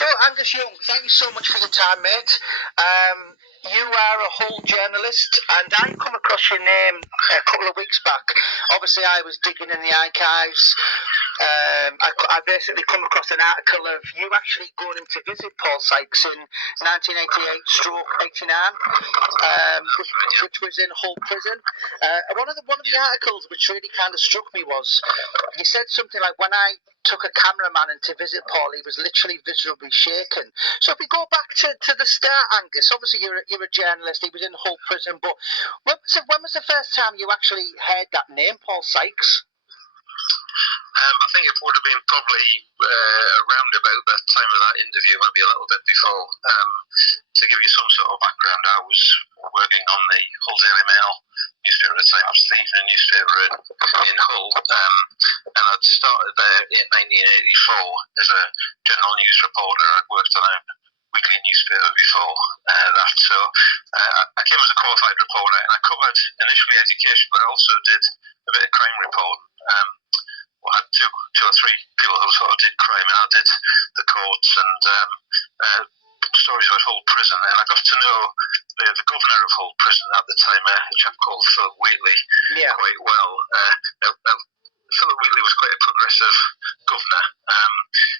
So, Angus Young, thank you so much for your time, mate. You are a Hull journalist, and I come across your name a couple of weeks back. Obviously, I was digging in the archives. I basically come across an article of you actually going in to visit Paul Sykes in 1988/89, which was in Hull prison. One of the articles which really kind of struck me was you said something like, when I took a cameraman in to visit Paul, he was literally visibly shaken. So if we go back to the start, Angus, obviously you're a journalist, he was in Hull prison, but when was the first time you actually heard that name, Paul Sykes? I think it would have been probably around about that time of that interview, maybe a little bit before. To give you some sort of background, I was working on the Hull Daily Mail newspaper at the time. It was the evening newspaper in Hull, and I'd started there in 1984 as a general news reporter. I'd worked on a weekly newspaper before that, so I came as a qualified reporter, and I covered initially education, but I also did a bit of crime reporting. I had two or three people who sort of did crime, and I did the courts and stories about Hull prison. And I got to know the governor of Hull prison at the time, a chap called Phil Wheatley, quite well. Phil Wheatley was quite a progressive governor.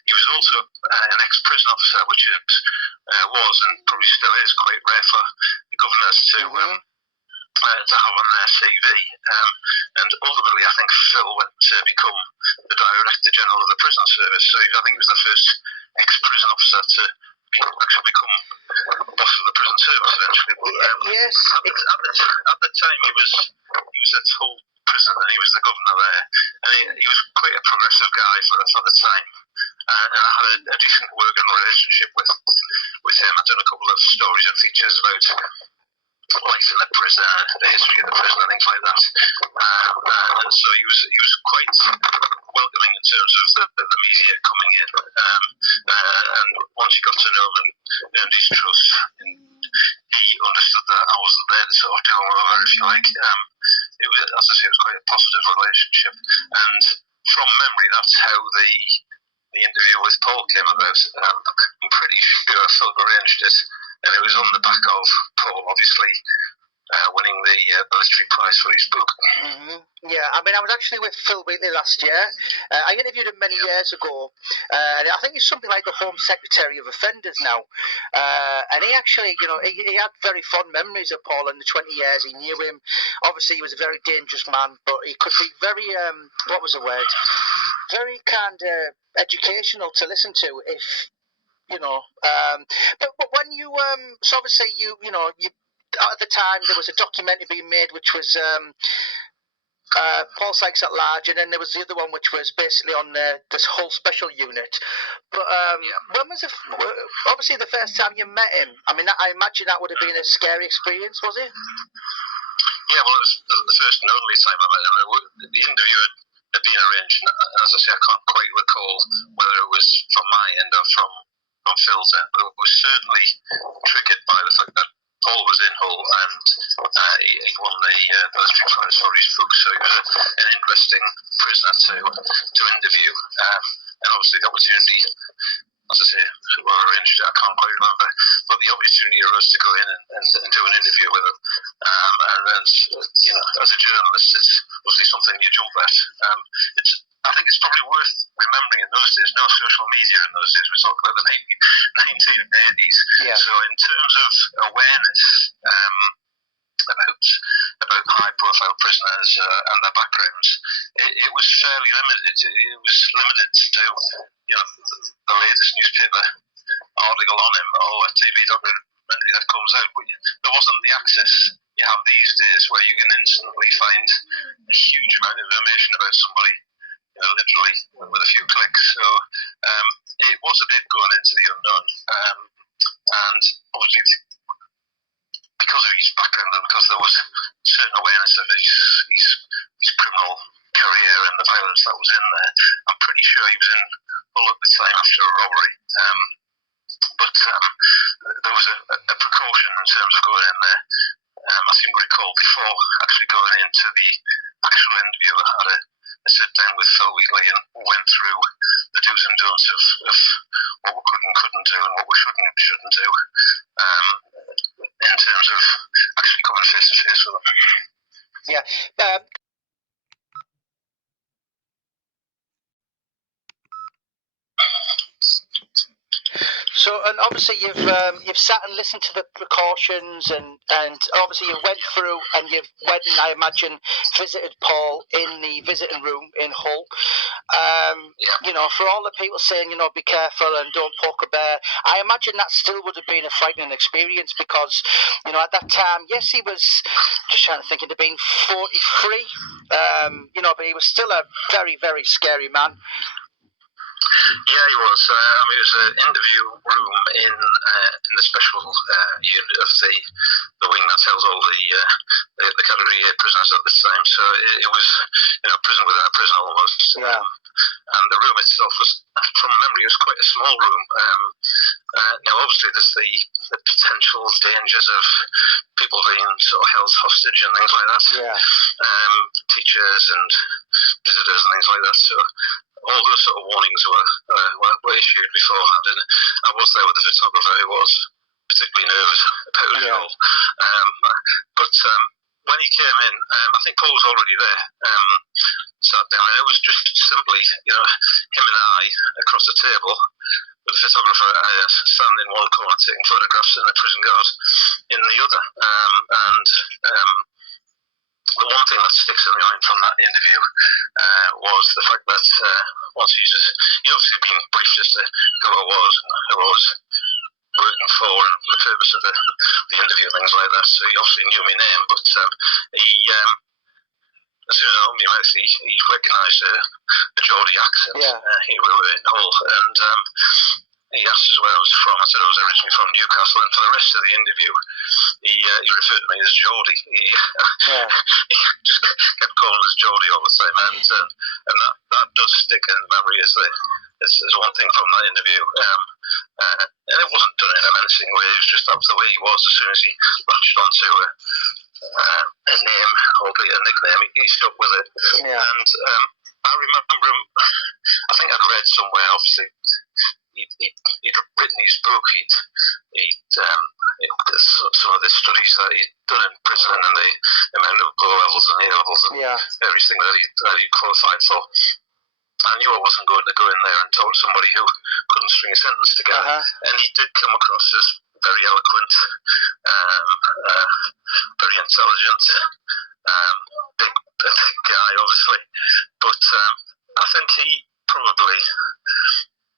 He was also an ex-prison officer, which was and probably still is quite rare for the governors to have on their CV, and ultimately I think Phil went to become the Director General of the Prison Service, so I think he was the first ex-prison officer to actually become boss of the prison service eventually. But yes, at the time he was at Hull prison, and he was the governor there, and he was quite a progressive guy for the time, and I had a decent working relationship with him. I've done a couple of stories and features about life in the prison, the history of the prison and things like that. And so he was quite welcoming in terms of the media coming in. And once you got to know him and earned his trust, he understood that I wasn't there to sort of do him over, if you like. It was, as I say, it was quite a positive relationship. And from memory, that's how the interview with Paul came about. I'm pretty sure Phil arranged it, and it was on the back of Paul, obviously, winning the literary prize for his book. Yeah, I mean, I was actually with Phil Wheatley last year. I interviewed him many years ago, and I think he's something like the Home Secretary of Offenders now. And he actually, he had very fond memories of Paul in the 20 years he knew him. Obviously, he was a very dangerous man, but he could be very, what was the word? Very kind of educational to listen to if, but when you, so obviously you at the time there was a documentary being made which was Paul Sykes at Large, and then there was the other one which was basically on this whole special unit. But when was obviously the first time you met him? I mean, I imagine that would have been a scary experience, was it? Yeah, well, it was the first and only time I met him. The interview had been arranged, and as I say, I can't quite recall whether it was from my end or from Phil's end, but it was certainly triggered by the fact that Paul was in Hull, and he won the literary prize for his book, so he was an interesting prisoner to interview, and obviously the opportunity, as I say, who arranged it, I can't quite remember, but the opportunity arose to go in and do an interview with him, and then, as a journalist, it's obviously something you jump at. I think it's probably worth remembering in those days, no social media in those days, we're talking about the 1980s. Yeah. So in terms of awareness about high-profile prisoners and their backgrounds, it was fairly limited. It was limited to the latest newspaper article on him or a TV documentary that comes out, but there wasn't the access you have these days where you can instantly find a huge amount of information about somebody, literally with a few clicks. So it was a bit going into the unknown, and obviously because of his background and because there was certain awareness of his criminal career and the violence that was in there, I'm pretty sure he was in Hull at the time after a robbery. But there was a precaution in terms of going in there. I seem to recall before actually going into the actual interview, I had a sit down with Phil Wheatley and went through the do's and don'ts of what we could and couldn't do something you shouldn't do in terms of actually coming face to face with them. Yeah. So, and obviously you've sat and listened to the precautions, and obviously you went through and you've went and I imagine visited Paul in the visiting room in Hull. You know, for all the people saying, you know, be careful and don't poke a bear, I imagine that still would have been a frightening experience because, you know, at that time, yes, he was just trying to think, he'd have been 43, you know, but he was still a very, very scary man. Yeah, he was. It was an interview room in the special unit of the wing that held all the category A prisoners at the time. So it was, you know, prison within a prison almost. Yeah. And the room itself was, from memory, it was quite a small room. Now, obviously, there's the potential dangers of people being sort of held hostage and things like that. Yeah. Teachers and visitors and things like that. So all those sort of warnings were issued beforehand, and I was there with the photographer who was particularly nervous about it all. But when he came in, I think Paul was already there, sat down, and it was just simply, you know, him and I across the table, with the photographer standing in one corner taking photographs and the prison guard in the other. The one thing that sticks in my mind from that interview was the fact that once he'd obviously been briefed as to who I was and who I was working for and the purpose of the interview and things like that. So he obviously knew my name, but he as soon as I opened my mouth, he recognised the Geordie accent. Yeah. We were in Hull, and he asked us where I was from. I said I was originally from Newcastle, and for the rest of the interview, he referred to me as Geordie. He just kept calling us Geordie all the time, and that does stick in memory as one thing from that interview. And it wasn't done in a menacing way. It was just that was the way he was. As soon as he latched onto a name, albeit a nickname, he stuck with it. Yeah. And I remember him. I think I'd read somewhere, obviously. He'd written his book. Some of the studies that he'd done in prison and the amount of O levels and A levels and everything that he qualified for. I knew I wasn't going to go in there and talk to somebody who couldn't string a sentence together. And he did come across as very eloquent, very intelligent, big guy, obviously. But I think he probably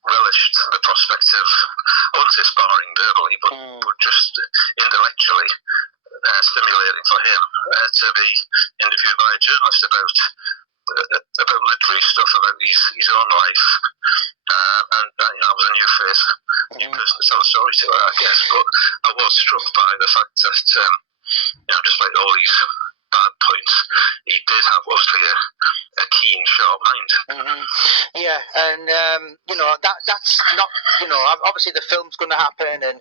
relished the prospect of, I wouldn't say sparring verbally, but just intellectually stimulating for him to be interviewed by a journalist about literary stuff about his own life, and I was a new face, new person to tell a story to, I guess. But I was struck by the fact that just like all these bad points, he did have obviously a keen, sharp mind. Yeah, and that's not, obviously the film's going to happen, and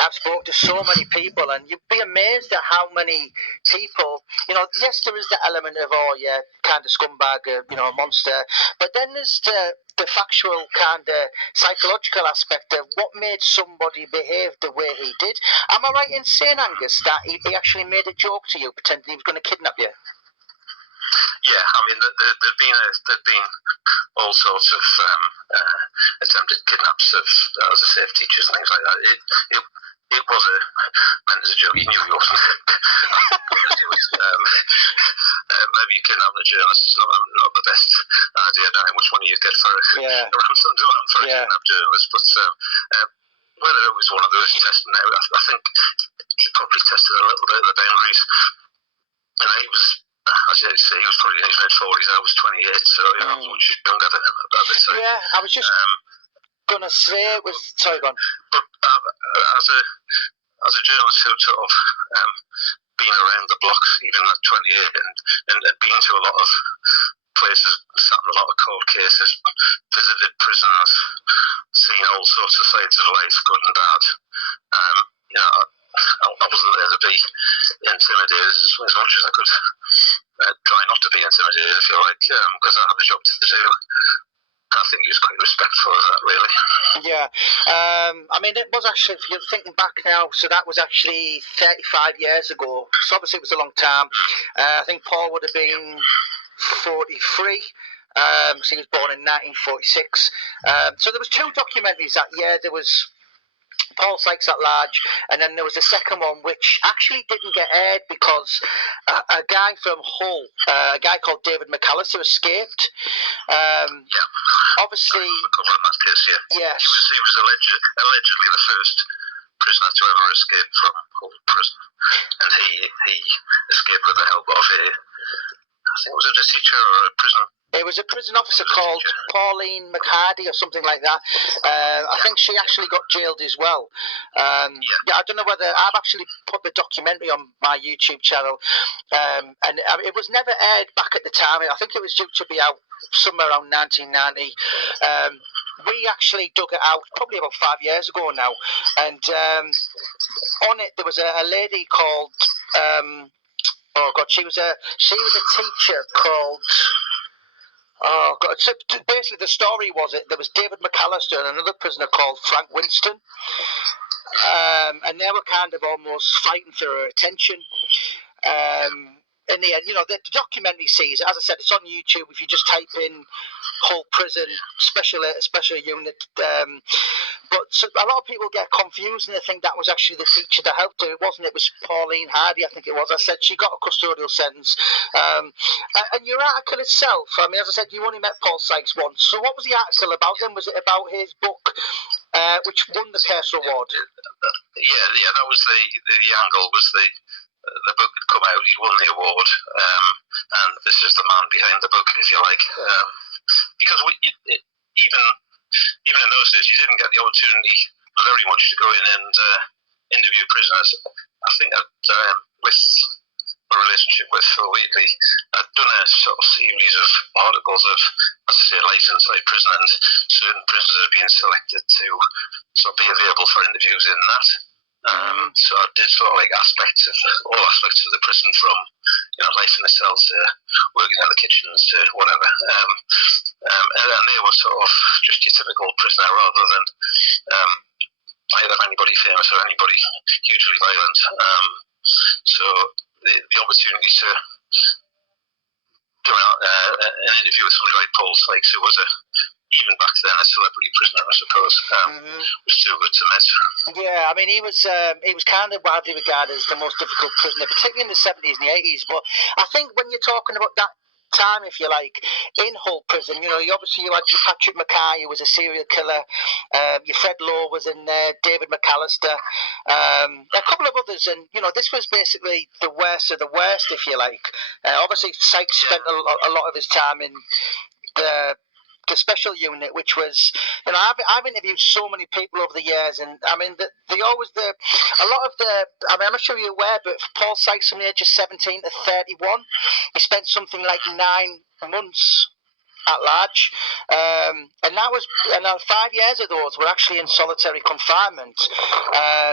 I've spoken to so many people, and you'd be amazed at how many people, yes, there is the element of, oh yeah, kind of scumbag, a monster, but then there's the factual kind of psychological aspect of what made somebody behave the way he did. Am I right in saying, Angus, that he actually made a joke to you, pretending he was going to kidnap you? Yeah, I mean, there'd been all sorts of attempted kidnaps of, as I say, of teachers and things like that. It was meant as a joke. He knew he wasn't going to do it. Maybe kidnapping a journalist is not the best idea. I don't know how much money you get for a ransom for a kidnapped journalist, but whether it was one of those testing out, I think he probably tested a little bit of the boundaries. He was, as you say, he was probably in his mid-40s. I was 28, so I was much younger than him at the time. Yeah, I was just going to say it was... Sorry, go on. But as a journalist who sort of been around the blocks, even at 28, and been to a lot of places, sat in a lot of court cases, visited prisons, seen all sorts of sides of life, good and bad. I wasn't there to be intimidated as much as I could try not to be intimidated, if you like, because I had a job to do. I think he was quite respectful of that, really. Yeah. I mean, it was actually, if you're thinking back now, so that was actually 35 years ago. So obviously it was a long time. I think Paul would have been 43. So he was born in 1946. So there was two documentaries that year. There was Paul Sykes at Large, and then there was the second one which actually didn't get aired because a guy from Hull, a guy called David McAllister, escaped. Obviously, that case, yes, he was allegedly the first prisoner to ever escape from Hull prison, and he escaped with the help of I think it was a teacher or a prison. It was a prison officer called Pauline McHardy or something like that. I think she actually got jailed as well. I don't know whether I've actually put the documentary on my YouTube channel, and it was never aired back at the time. I think it was due to be out somewhere around 1990. We actually dug it out probably about 5 years ago now, and on it there was a lady called. Oh God, she was a teacher called. Oh God! So basically, the story was there was David McAllister and another prisoner called Frank Winston, and they were kind of almost fighting for her attention. In the end, the documentary sees, as I said, it's on YouTube. If you just type in Hull Prison special unit, but a lot of people get confused and they think that was actually the teacher that helped her. It wasn't. It was Pauline Hardy, I think it was. I said she got a custodial sentence. And your article itself, I mean, as I said, you only met Paul Sykes once. So what was the article about then? Was it about his book, which won the Kerr Award? Yeah, that was the angle. Was the book had come out, he won the award, and this is the man behind the book, if you like. Because even in those days, you didn't get the opportunity very much to go in and interview prisoners. I think with my relationship with Phil Wheatley, I'd done a sort of series of articles of, as I say, life inside prison, and certain prisoners had been selected to sort of be available for interviews in that. So I did sort of like all aspects of the prison, from life in the cells to working in the kitchens to whatever, and they were sort of just your typical prisoner rather than either anybody famous or anybody hugely violent. So the opportunity to do an interview with somebody like Paul Sykes, who was even back then a celebrity prisoner, I suppose, was too good to miss. Yeah, I mean, he was kind of widely regarded as the most difficult prisoner, particularly in the 70s and the 80s. But I think when you're talking about that time, if you like, in Hull Prison, you had your Patrick Mackay, who was a serial killer, your Fred Lowe was in there, David McAllister, a couple of others, and this was basically the worst of the worst, if you like. Obviously, Sykes spent a lot of his time in the special unit, which was, I've interviewed so many people over the years, and I mean, a lot of the, I mean, I'm not sure you're aware, but Paul Sykes from the age of 17 to 31, he spent something like 9 months at large, and 5 years of those were actually in solitary confinement,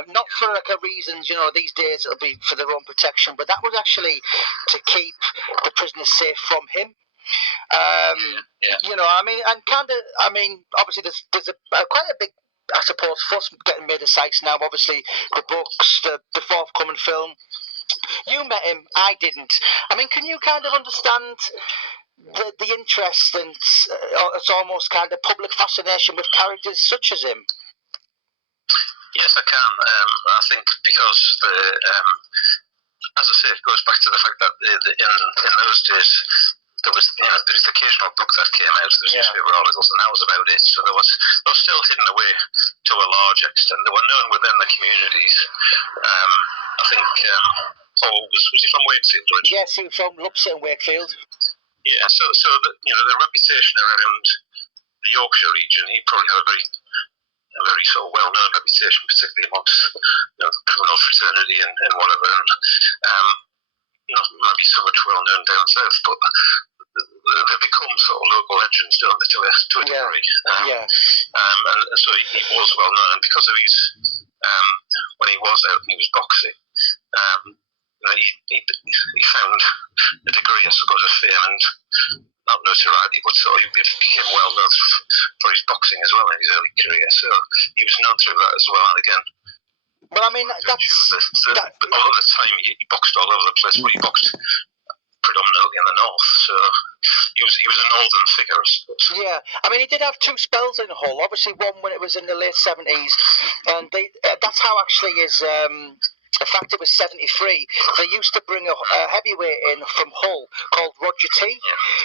not for reasons, these days it'll be for their own protection, but that was actually to keep the prisoners safe from him. Obviously there's quite a big, I suppose, fuss getting made of Sykes now. Obviously, the books, the forthcoming film. You met him, I didn't. I mean, can you kind of understand the interest and it's almost kind of public fascination with characters such as him? Yes, I can. I think because as I say, it goes back to the fact that in those days, there was the occasional book that came out, there was newspaper articles, and that was about it. So they were still hidden away to a large extent. They were known within the communities. I think Paul was he from Wakefield? Right? Yes, he was from Lupset and Wakefield. Yeah, so the reputation around the Yorkshire region, he probably had a very sort of well-known reputation, particularly amongst the criminal fraternity and whatever. And not maybe so much well-known down south, but they become sort of local legends, don't they, to a degree. And so he was well-known, and because of his, when he was out and he was boxing, he found a degree, I suppose, of fame and not notoriety, but so he became well known for his boxing as well in his early career. So he was known through that as well. And again, well, I mean, all of the time he boxed all over the place, but he boxed predominantly in the north. So he was a northern figure, I suppose. Yeah, I mean, he did have two spells in Hull. Obviously, one when it was in the late 70s, and that's how actually his. In fact, it was 73. They used to bring a heavyweight in from Hull called Roger T.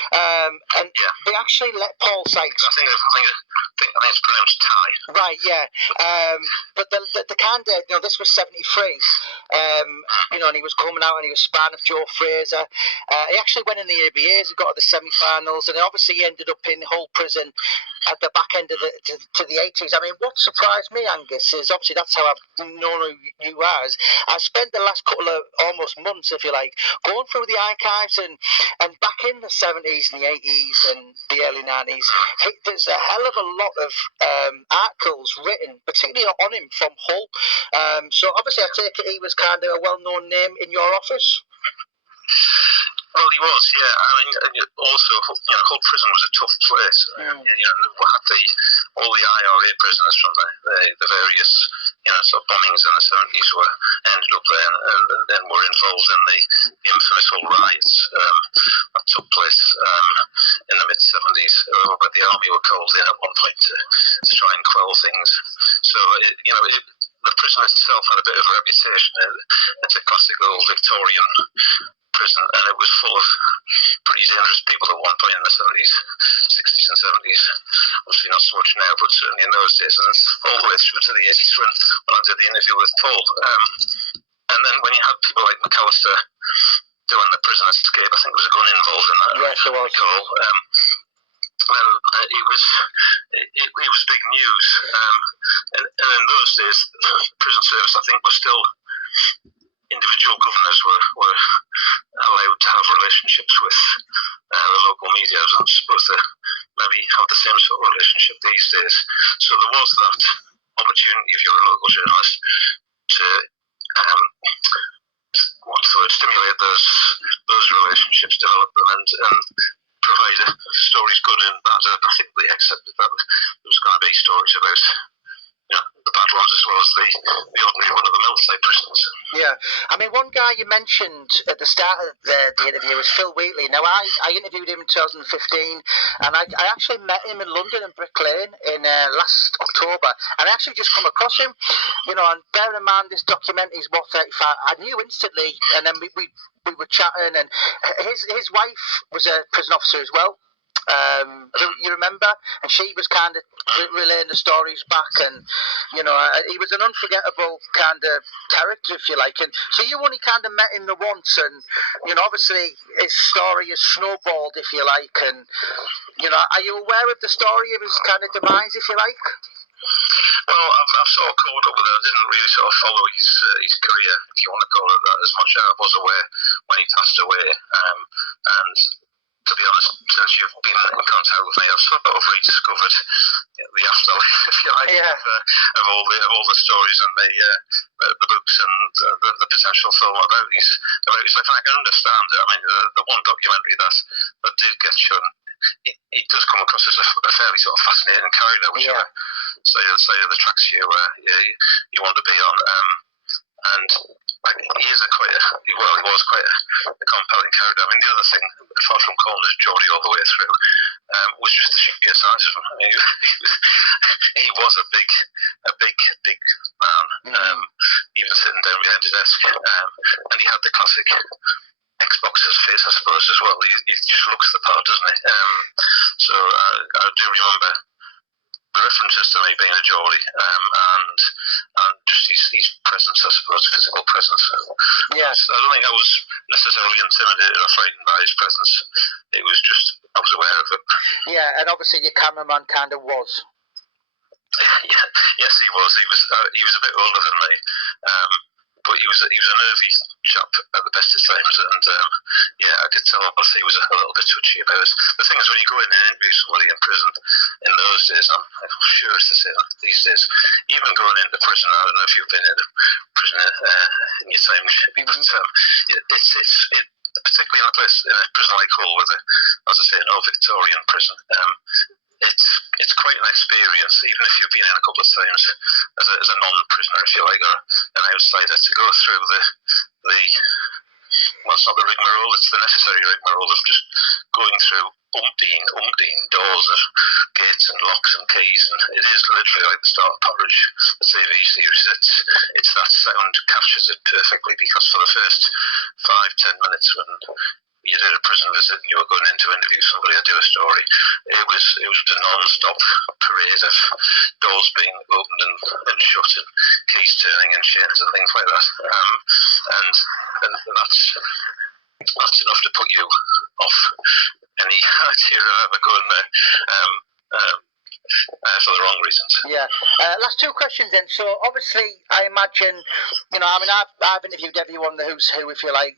And they actually let Paul Sykes. I think it's pronounced Ty. Right, yeah. But the candidate, this was 73. And he was coming out and he was sparring of Joe Fraser. He actually went in the ABAs and got to the semi-finals, and obviously he ended up in Hull prison at the back end of the 80s. I mean, what surprised me, Angus, is obviously that's how I've known you as. I spent the last couple of almost months, if you like, going through the archives and back in the 70s and the 80s and the early 90s, there's a hell of a lot of articles written, particularly on him from Hull. So obviously I take it he was kind of a well-known name in your office. Well, he was, yeah. I mean, also, Hull Prison was a tough place. We had all the IRA prisoners from the various, sort of bombings in the 70s ended up there, and then were involved in the infamous Hull riots that took place in the mid-70s, where the army were called in at one point to try and quell things. So, the prison itself had a bit of a reputation. It's a classical Victorian prison, and it was full of pretty dangerous people at one point in the 70s, 60s and 70s. Obviously not so much now, but certainly in those days, and all the way through to the 80s when I did the interview with Paul. And then when you had people like McAllister doing the prison escape, I think there was a gun involved in that. Yes, there was. It was big news. And in those days, prison service, I think, was still individual governors were allowed to have relationships with the local media. I wasn't supposed to maybe have the same sort of relationship these days. So there was that opportunity, if you're a local journalist, to stimulate those relationships, develop them, and provide stories, good and bad. I think they accepted that there was going to be stories about the bad ones as well as the ordinary run-of-the-mill type prisons. Yeah, I mean, one guy you mentioned at the start of the interview was Phil Wheatley. Now, I interviewed him in 2015, and I actually met him in London in Brick Lane in last October, and I actually just come across him, and bear in mind this documentary is what 35. I knew instantly, and then we were chatting, and his wife was a prison officer as well. You remember, and she was kind of relaying the stories back, and he was an unforgettable kind of character, if you like. And so you only kind of met him the once, and obviously his story has snowballed, if you like. And are you aware of the story of his kind of demise, if you like? Well, I've sort of caught up with it. I didn't really sort of follow his career, if you want to call it that, as much as I was aware when he passed away. And to be honest, since you've been in contact with me, I've sort of rediscovered the afterlife, if you like, of all the stories and the books and the potential film about his life. And I can understand it. I mean, the one documentary that did get shown, it does come across as a fairly sort of fascinating character, which I say the tracks you want to be on. And he was quite a compelling character. I mean, the other thing, apart from calling us Geordie all the way through, was just the sheer size of him. I mean, he was a big man, even sitting down behind his desk. And he had the classic ex-boxer's face, I suppose, as well. He just looks the part, doesn't he? So I do remember the references to me being a Geordie, and just his presence, I suppose, physical presence. Yes. I don't think I was necessarily intimidated or frightened by his presence. It was just, I was aware of it. Yeah, and obviously your cameraman kind of was. Yes, he was. He was a bit older than me, but he was a nervy chap at the best of times, and I could tell obviously he was a little bit twitchy about it. The thing is, when you go in and interview somebody in prison in those days, I'm sure it's the same these days. Even going into prison, I don't know if you've been in a prison in your time, but it's particularly in a prison like Hull, with as I say, an old Victorian prison. It's quite an experience, even if you've been in a couple of times as a non-prisoner, if you like, or an outsider, to go through the well, it's not the rigmarole, it's the necessary rigmarole of just going through umpteen doors and gates and locks and keys, and it is literally like the start of Porridge, the TV series. It's that sound captures it perfectly, because for the first 5-10 minutes when you did a prison visit and you were going in to interview somebody or do a story, it was a non-stop parade of doors being opened and shut and keys turning and chains and things like that, and that's enough to put you off any idea of ever going there for the wrong reasons. Yeah. Last two questions then. So obviously, I imagine, I've interviewed everyone, the who's who, if you like,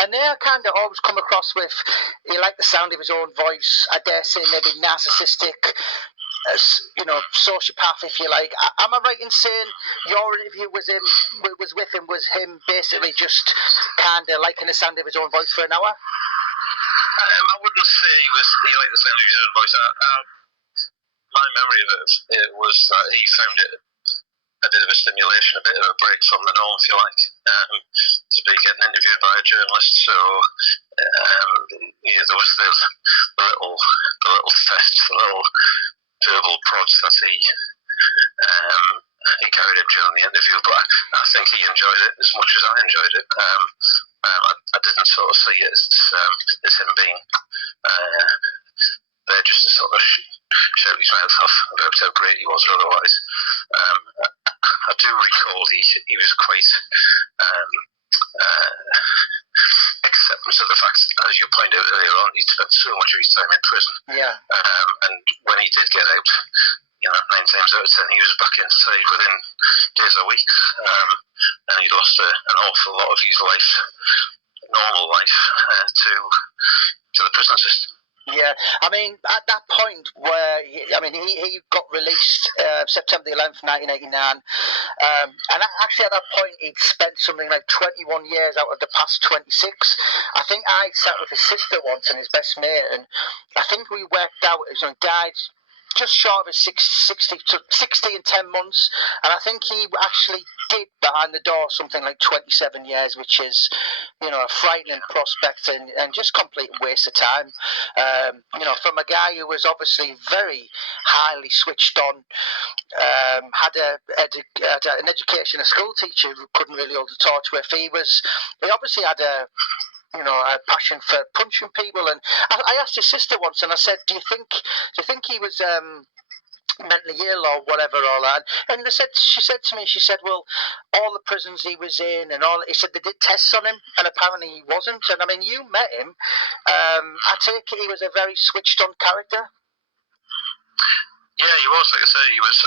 and they kind of always come across with, he liked the sound of his own voice. I dare say maybe narcissistic, sociopath, if you like. Am I right in saying your interview was him basically just kind of liking the sound of his own voice for an hour? I wouldn't say he liked the sound of his own voice. My memory of it was that he found it a bit of a stimulation, a bit of a break from the norm, if you like, to be getting interviewed by a journalist. So there was the little fest, the little verbal prods that he carried out during the interview, but I think he enjoyed it as much as I enjoyed it. I didn't sort of see it as him being there just to sort of shout his mouth off about how great he was or otherwise. I do recall he was quite acceptance of the fact, as you pointed out earlier on, he spent so much of his time in prison. Yeah. And when he did get out, 9 times out of 10 he was back inside within days or weeks, and he'd lost an awful lot of his normal life, to the prison system. Yeah, I mean, at that point where, he got released September the 11th, 1989, and actually at that point he'd spent something like 21 years out of the past 26. I think I sat with his sister once and his best mate, and I think we worked out, he died just short of his 60 in 10 months, and I think he actually did behind the door something like 27 years, which is, a frightening prospect and just complete waste of time. From a guy who was obviously very highly switched on, had an education, a school teacher who couldn't really hold a torch with. He obviously had a passion for punching people, and I asked his sister once, and I said, "Do you think he was mentally ill or whatever, all that?" And she said to me, well, all the prisons he was in and all, he said they did tests on him, and apparently he wasn't. And I mean, you met him. I take it he was a very switched on character. Yeah, he was. Like I say, he was.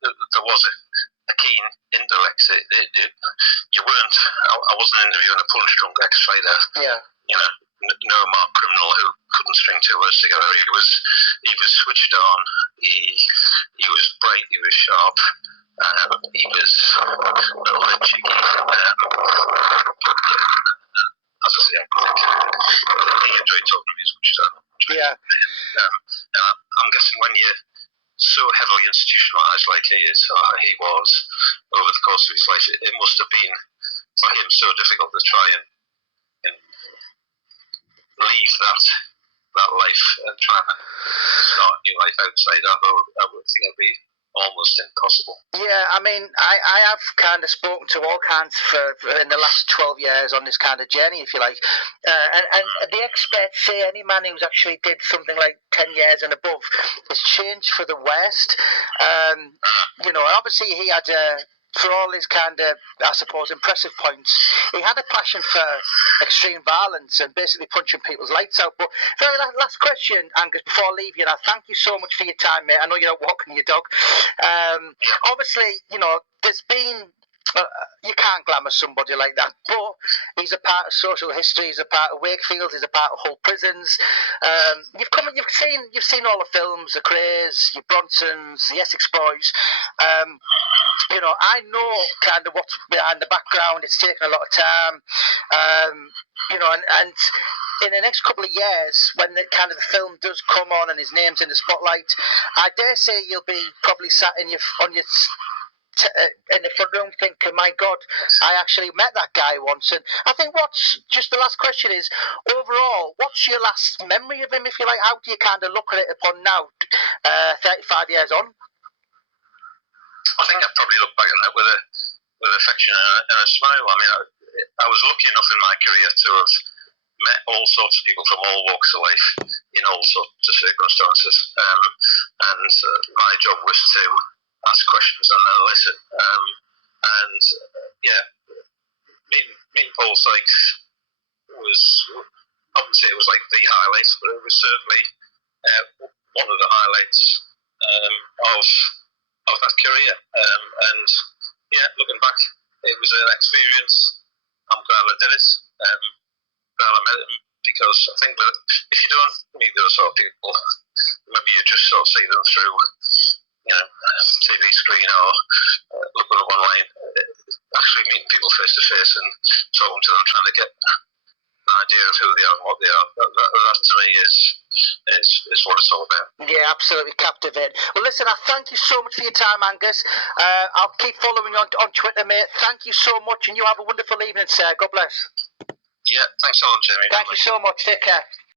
There was a keen intellect. You weren't. I wasn't interviewing a punch drunk ex-fighter. Yeah. No marked criminal who couldn't string two words together. He was switched on. He was bright. He was sharp. He was a little bit cheeky. As I say, he enjoyed talking to me as much as I enjoyed. Yeah. I'm guessing when you're so heavily institutionalized like he is, or he was, over the course of his life, it must have been for him so difficult to try and leave that life and try and start a new life outside. I would think it'd be almost impossible. Yeah, I mean, I have kind of spoken to all kinds in the last 12 years on this kind of journey, if you like, and the experts say any man who's actually did something like 10 years and above has changed for the worst. Obviously he had for all his kind of, I suppose, impressive points, he had a passion for extreme violence and basically punching people's lights out. But very last question, Angus, before I leave you, and I thank you so much for your time, mate. I know you're out walking your dog. Obviously, there's been You can't glamour somebody like that, but he's a part of social history. He's a part of Wakefield. He's a part of Hull prisons. You've seen all the films, the Crays, your Bronsons, the Essex Boys. I know kind of what's behind the background. It's taken a lot of time. And in the next couple of years, when the film does come on and his name's in the spotlight, I dare say you'll be probably sat in your in the front room thinking, my God, I actually met that guy once. And I think what's just the last question is, overall, what's your last memory of him, if you like? How do you kind of look at it upon now, 35 years on? I think I'd probably look back on that with affection and a smile. I mean, I was lucky enough in my career to have met all sorts of people from all walks of life in all sorts of circumstances. And my job was to ask questions and then listen. Meeting Paul Sykes was, I wouldn't say it was like the highlight, but it was certainly one of the highlights of that career. Looking back, it was an experience. I'm glad I did it. Glad I met him, because I think that if you don't meet those sort of people, maybe you just sort of see them through, TV screen or look at them online. Actually meeting people face to face and talking to them, trying to get an idea of who they are and what they are. That to me is what it's all about. Yeah, absolutely captivating. Well, listen, I thank you so much for your time, Angus. I'll keep following you on Twitter, mate. Thank you so much, and you have a wonderful evening, sir. God bless. Yeah, thanks a lot, Jamie. Thank you so much. Take care.